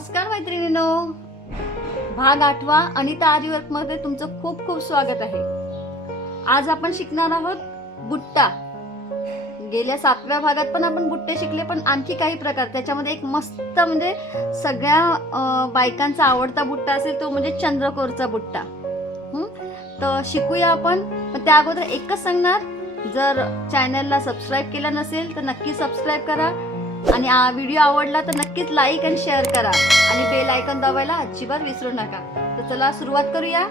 नमस्कार मैत्रिणीनो. भाग आठवा अनिता आदिवर्कमध्ये तुमचं खूप खूप स्वागत आहे. आज आपण शिकणार आहोत बुट्टा. गेल्या सातव्या भागात पण आपण बुट्टे शिकले पण आणखी काही प्रकार. त्याच्यामध्ये एक मस्त म्हणजे सगळ्या बायकांचा आवडता बुट्टा असेल तो म्हणजे चंद्रकोरचा बुट्टा. तर शिकूया आपण. त्या अगोदर एकच सांगणार. जर चॅनलला सबस्क्राईब केलं नसेल तर नक्की सबस्क्राईब करा. आणि व्हिडिओ आवडला तर नक्कीच लाईक आणि शेअर करा. आणि बेल आयकॉन दाबायला अजिबात विसरू नका. तर चला सुरुवात करूया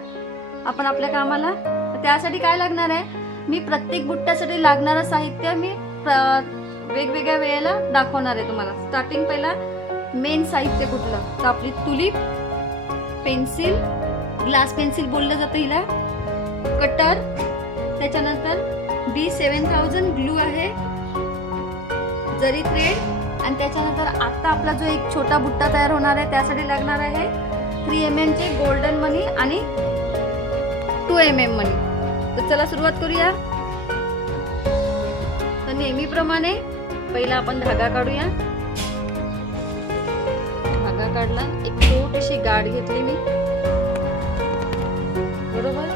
आपण आपल्या कामाला. तर त्यासाठी काय लागणार आहे? मी प्रत्येक बुट्ट्यासाठी लागणारं साहित्य मी प्र- वेगवेगळ्या वेळेला दाखवणार आहे तुम्हाला. स्टार्टिंग पहिला मेन साहित्य कुठलं? तर आपली तुलीप पेन्सिल ग्लास पेन्सिल बोललं जातं हिला. कटर त्याच्यानंतर बी सेवन थाउजंड ग्लू आहे. जरी थ्रेड आणि त्याच्यानंतर आत्ता आपला जो एक छोटा बुट्टा तयार होणार आहे त्यासाठी लागणार आहे थ्री एम एमचे गोल्डन मनी आणि टू एम एम मनी तर चला सुरुवात करूया. तर नेहमीप्रमाणे पहिला आपण धागा काढूया. धागा काढला एक छोटीशी गाठ घेतली मी. बरोबर?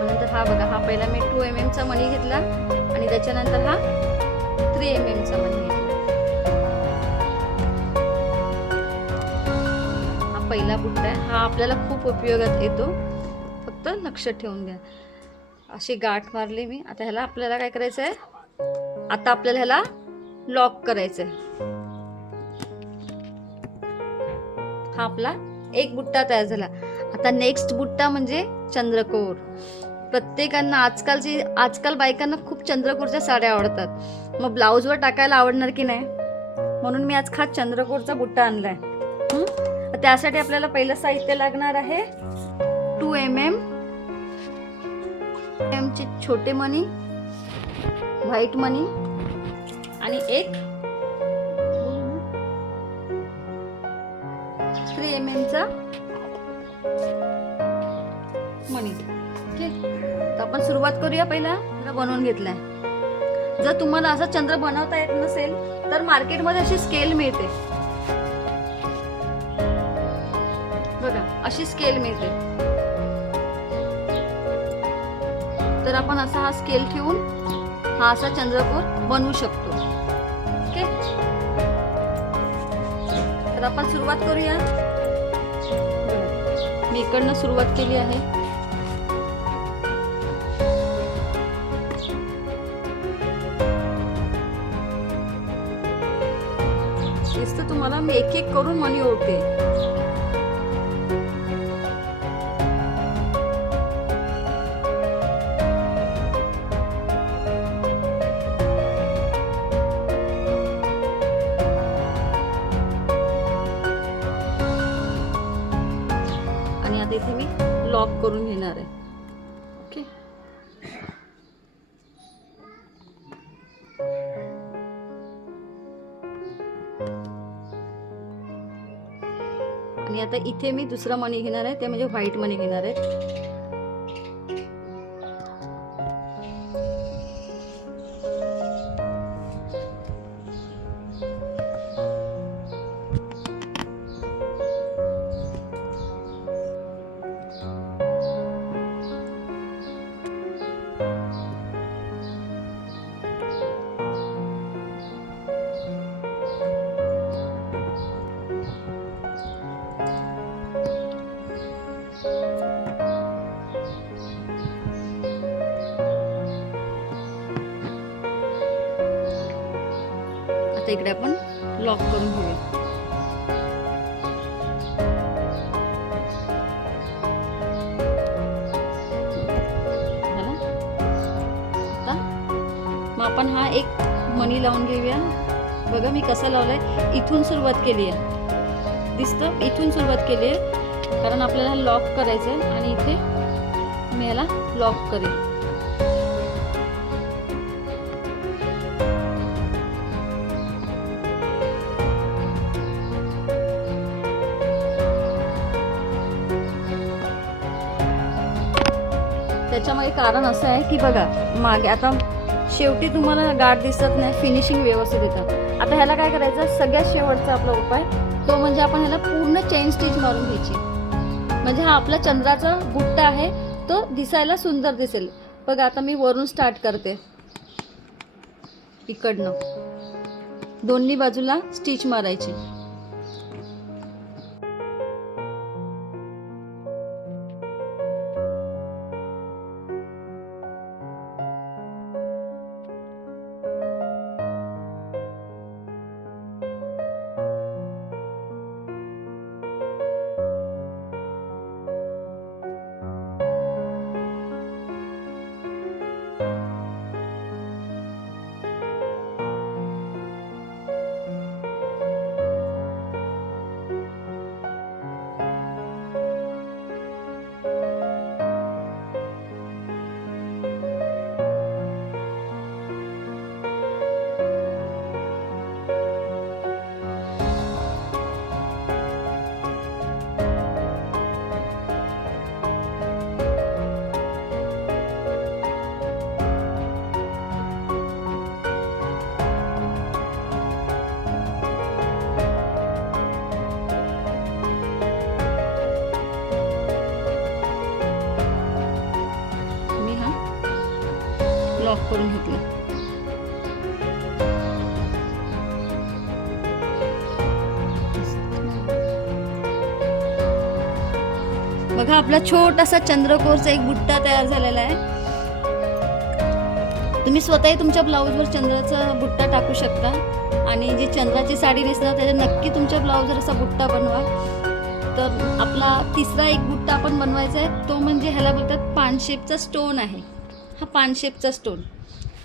नंतर हा बघा हा पहिला मी टू एम एमचा मनी घेतला. आणि त्याच्यानंतर हा थ्री एम एमचा म्हणजे हा पहिला बुट्टा आहे. हा आपल्याला खूप उपयोगात येतो. फक्त लक्ष ठेवून घ्या. अशी गाठ मारली मी. आता ह्याला आपल्याला काय करायचं आहे आता आपल्याला ह्याला लॉक करायचं आहे हा आपला एक बुट्टा तयार झाला. आता नेक्स्ट बुट्टा म्हणजे चंद्रकोर. प्रत्येकांना आजकालची आजकाल बायकांना खूप चंद्रकोरच्या साड्या आवडतात. मग ब्लाऊजवर टाकायला आवडणार की नाही? म्हणून मी आज खास चंद्रकोरचा बुट्टा आणलाय. त्यासाठी आपल्याला पहिलं साहित्य लागणार आहे टू एम एम एमचे छोटे मनी व्हाईट मनी आणि एक थ्री एम एमचा मनी ओके? तर आपण सुरुवात करूया पहिला. जरा बनवून घेतलाय. जर तुम्हाला असा चंद्र बनवता येत नसेल तर मार्केटमध्ये अशी स्केल मिळते. बघा अशी स्केल मिळते. तर आपण असा हा स्केल ठेवून हा असा चंद्रकोर बनवू शकतो. ओके? तर आपण सुरुवात करूया. मी इकडनं सुरुवात केली आहे. दिसतं तुम्हाला मी एक एक करून मनी ओढते आणि आता इथे मी दुसरा मनी घेणार आहे ते म्हणजे व्हाईट मनी घेणार आहे. आता इकडे आपण लॉक करून घेऊया. मग आपण हा एक मनी लावून घेऊया. बघा मी कसा लावलाय. इथून सुरुवात केली आहे. दिसतं? इथून सुरुवात केली आहे. कारण आपल्याला लॉक करायचं आहे आणि इथे मी याला लॉक करेन. कारण असं आहे की बघा मागे आता शेवटी तुम्हाला गाठ दिसत नाही फिनिशिंग व्यवस्थित येतं. आता ह्याला काय करायचं? सगळ्यात शेवटचा आपला उपाय तो म्हणजे आपण ह्याला पूर्ण चेन स्टिच मारून घ्यायची. म्हणजे हा आपला चंद्राचा गुट्टा आहे तो दिसायला सुंदर दिसेल. बघा आता मी वरून स्टार्ट करते. इकडनं. दोन्ही बाजूला स्टिच मारायची. करून घेतला. बघा आपला छोटासा चंद्रकोरचा एक बुट्टा तयार झालेला आहे. तुम्ही स्वतःही तुमच्या ब्लाऊजवर चंद्राचा बुट्टा टाकू शकता. आणि जी चंद्राची साडी नेसणार त्याच्या नक्की तुमच्या ब्लाऊजवर असा बुट्टा बनवा. तर आपला तिसरा एक बुट्टा आपण बनवायचा आहे. तो म्हणजे ह्याला बोलतात पानशेपचा स्टोन आहे. हा पानशेपचा स्टोन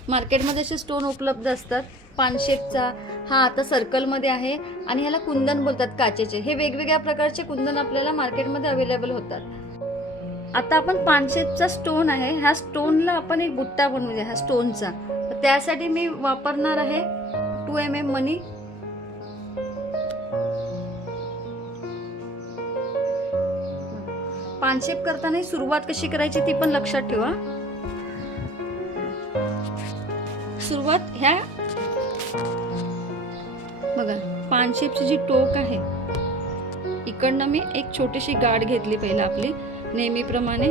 मार्केटमध्ये असे स्टोन उपलब्ध असतात. पानशेपचा हा आता सर्कलमध्ये आहे. आणि ह्याला कुंदन बोलतात काचेचे. हे वेगवेगळ्या प्रकारचे कुंदन आपल्याला मार्केटमध्ये अवेलेबल होतात. आता आपण पानशेपचा स्टोन आहे. ह्या स्टोनला आपण एक बुट्टा बनवूया ह्या स्टोनचा. तर त्यासाठी मी वापरणार आहे टू एम एम मनी पानशेप करताना सुरुवात कशी करायची ती पण लक्षात ठेवा. सुरुवात ह्या बघा पानशेपची जी टोक आहे इकडनं मी एक छोटीशी गाठ घेतली पहिला आपली. नेहमीप्रमाणे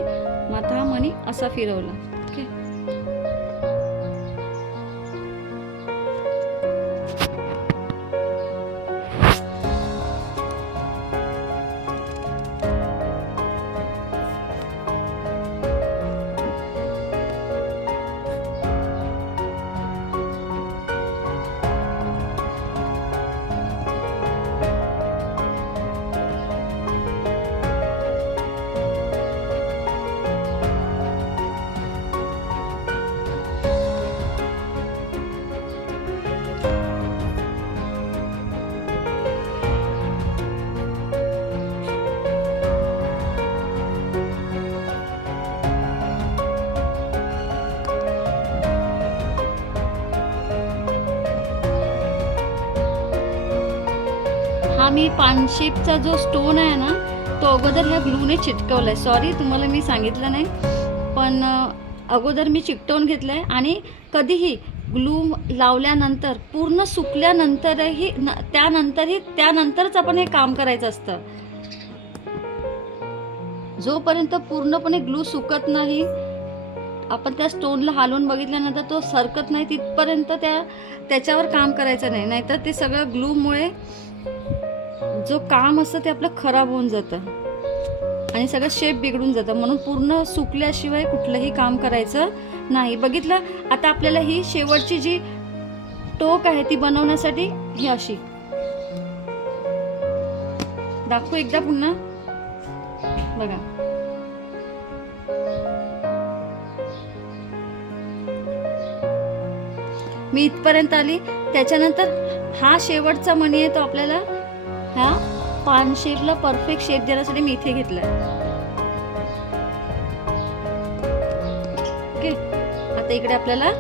माथा मणी असा फिरवला. आम्ही पानशेपचा जो स्टोन आहे ना तो अगोदर ह्या ग्लूने चिटकवला आहे सॉरी तुम्हाला मी सांगितलं नाही. पण अगोदर मी चिकटवून घेतलं आहे आणि कधीही ग्लू लावल्यानंतर पूर्ण सुकल्यानंतरही न- त्यानंतरही त्यानंतरच आपण हे काम करायचं असतं. जोपर्यंत पूर्णपणे ग्लू सुकत नाही आपण त्या स्टोनला हालवून बघितल्यानंतर तो सरकत नाही तिथपर्यंत त्या त्याच्यावर काम करायचं नाही. नाहीतर ते सगळं ग्लूमुळे जो काम असतं ते आपलं खराब होऊन जातं. आणि सगळं शेप बिघडून जातं. म्हणून पूर्ण सुकल्याशिवाय कुठलंही काम करायचं नाही. बघितलं? आता आपल्याला ही शेवटची जी टोक आहे ती बनवण्यासाठी ही अशी. दाखवू एकदा पुन्हा? बघा. मी इथपर्यंत आली. त्याच्यानंतर हा शेवटचा मणी आहे तो आपल्याला ह्या पान शेपला परफेक्ट शेप देण्यासाठी मी इथे घेतलाय. ओके आता इकडे आपल्याला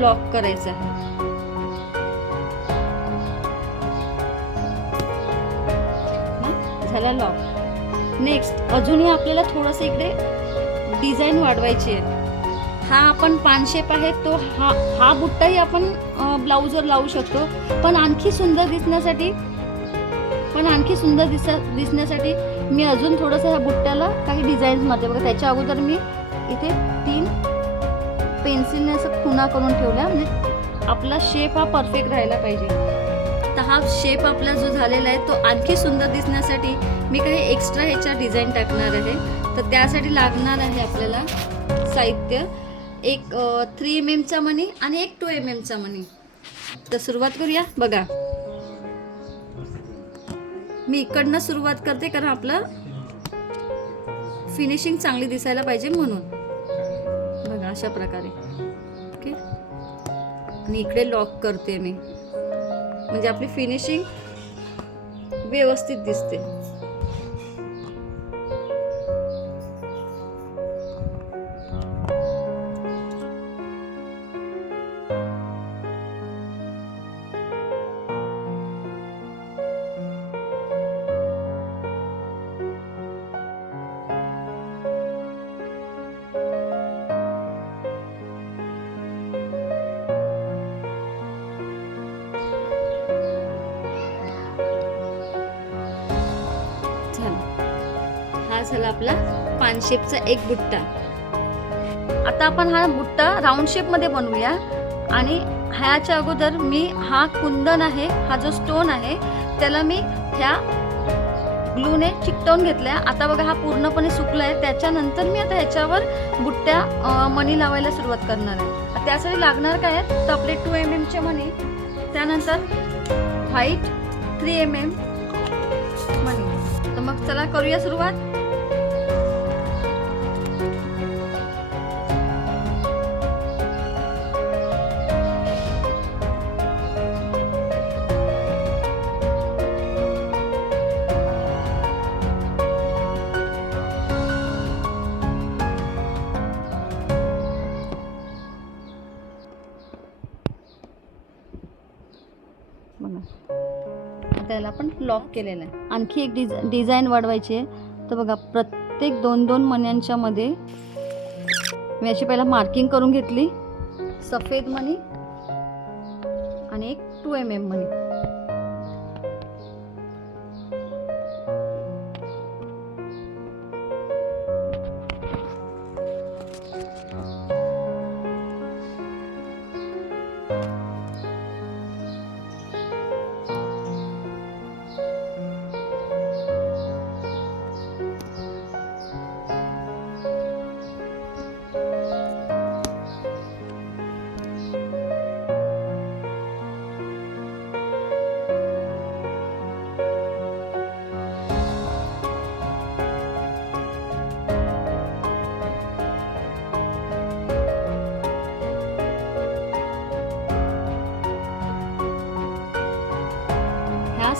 लॉक करायचं आहे झाला लॉक नेक्स्ट अजूनही आपल्याला थोडंसं इकडे डिझाईन वाढवायची आहे. हा आपण पानशेप आहे तो हा हा बुट्टाही आपण ब्लाऊजवर लावू शकतो. पण आणखी सुंदर दिसण्यासाठी पण आणखी सुंदर दिस दिसण्यासाठी मी अजून थोडंसं ह्या बुट्ट्याला काही डिझाईन्स मारते बघा. त्याच्या अगोदर मी इथे तीन पेन्सिलने असं खुणा करून ठेवल्या. म्हणजे आपला शेप हा परफेक्ट राहायला पाहिजे. तर हा शेप आपला जो झालेला आहे तो आणखी सुंदर दिसण्यासाठी मी काही एक्स्ट्रा ह्याच्या डिझाईन टाकणार आहे. तर त्यासाठी लागणार आहे आपल्याला साहित्य. एक थ्री एम एमचा मनी आणि एक टू एम एमचा मनी तर सुरुवात करूया. बघा. मी इकडनं सुरुवात करते कारण आपलं फिनिशिंग चांगली दिसायला पाहिजे म्हणून. बघा अशा प्रकारे. ओके आणि इकडे लॉक करते मी. म्हणजे आपली फिनिशिंग व्यवस्थित दिसते. झाला आपला पानशेपचा एक बुट्टा. आता आपण हा बुट्टा राऊंड शेपमध्ये बनवूया. आणि ह्याच्या अगोदर मी हा कुंदन आहे हा जो स्टोन आहे त्याला मी ह्या ग्लूने चिकटवून घेतलाय. आता बघा हा पूर्णपणे सुकला आहे त्याच्यानंतर मी आता ह्याच्यावर बुट्ट्या मणी लावायला सुरुवात करणार आहे. त्यासाठी लागणार काय आहे? तर आपले टू एम एमचे मणी त्यानंतर व्हाईट थ्री एम एम मणी. तर मग चला करूया सुरुवात. आपण लॉक केलेला आहे. आणखी एक डिझ डिझाईन वाढवायची आहे. तर बघा प्रत्येक दोन दोन मण्यांच्या मध्ये मी अशी पहिला मार्किंग करून घेतली. सफेद मणी आणि एक टू एम एम मणी.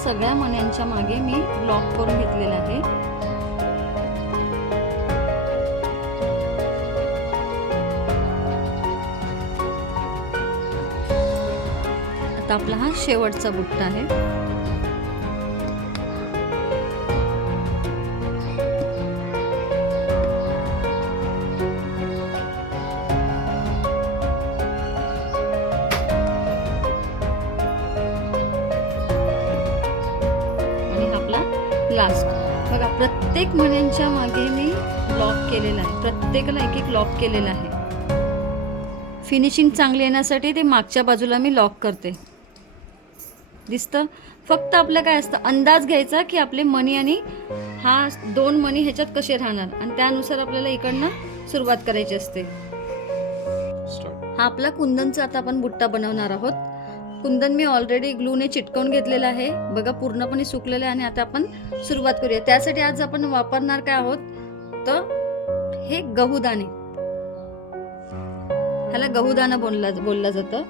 सगळ्या मण्यांच्या मागे मी लॉक करून घेतलेला आहे. आता आपला हा शेवटचा बुट्टा आहे. प्रत्येक मण्यांच्या मागे मी लॉक केलेला आहे. प्रत्येकाला एक एक लॉक केलेला आहे. फिनिशिंग चांगली येण्यासाठी ते मागच्या बाजूला मी लॉक करते. दिसतं? फक्त आपलं काय असतं? अंदाज घ्यायचा की आपले मनी आणि हा दोन मनी ह्याच्यात कसे राहणार? आणि त्यानुसार आपल्याला इकडनं सुरुवात करायची असते. हा आपला कुंदनचा आता आपण बुट्टा बनवणार आहोत. कुंदन मी ऑलरेडी ग्लूने चिटकवून घेतलेलं आहे. बघा पूर्णपणे सुकलेलं आहे आणि आता आपण सुरुवात करूया. त्यासाठी आज आपण वापरणार काय आहोत? तर हे गहूदाणे. ह्याला गहूदाणा बोलला बोललं जातं.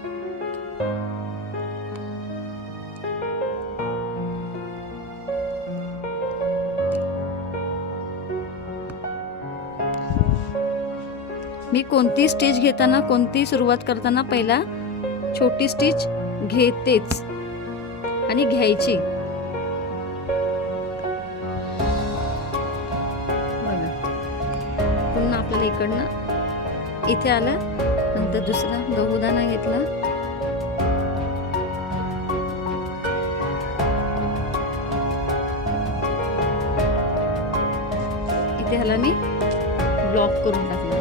मी कोणती स्टिच घेताना कोणती सुरुवात करताना पहिला छोटी स्टिच घेतेच आणि घ्यायची. पुन्हा आपल्याला इकडनं इथे आला नंतर दुसरा गहूदाना घेतला. इथे ह्याला मी ब्लॉक करून टाकला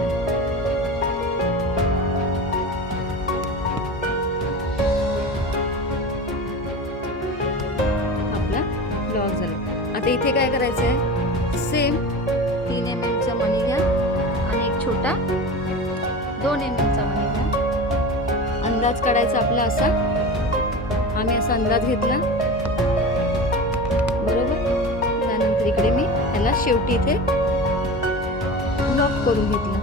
काढायचा असा आम्ही असा अंदाज घेतला. बरोबर? त्यानंतर इकडे मी त्याला शेवटी इथे लॉक करून घेतला.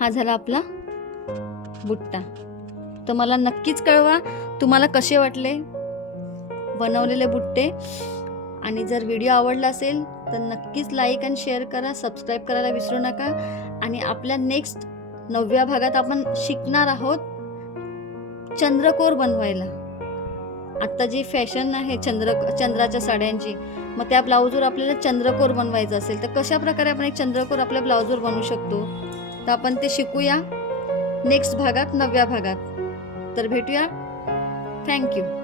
हा झाला आपला बुट्टा. तर मला नक्कीच कळवा तुम्हाला कसे वाटले बनवलेले बुट्टे. आणि जर व्हिडिओ आवडला असेल तर नक्कीच लाईक आणि शेअर करा सबस्क्राईब करायला विसरू नका. आणि आपल्या नेक्स्ट नवव्या भागात आपण शिकणार आहोत चंद्रकोर बनवायला. आत्ता जी फॅशन आहे चंद्र चंद्राच्या साड्यांची मग त्या ब्लाऊजवर आपल्याला चंद्रकोर बनवायचं असेल तर कशा प्रकारे आपण एक चंद्रकोर आपल्या ब्लाऊजवर बनवू शकतो? तर आपण ते शिकूया नेक्स्ट भागात नवव्या भागात. तर भेटूया. थँक्यू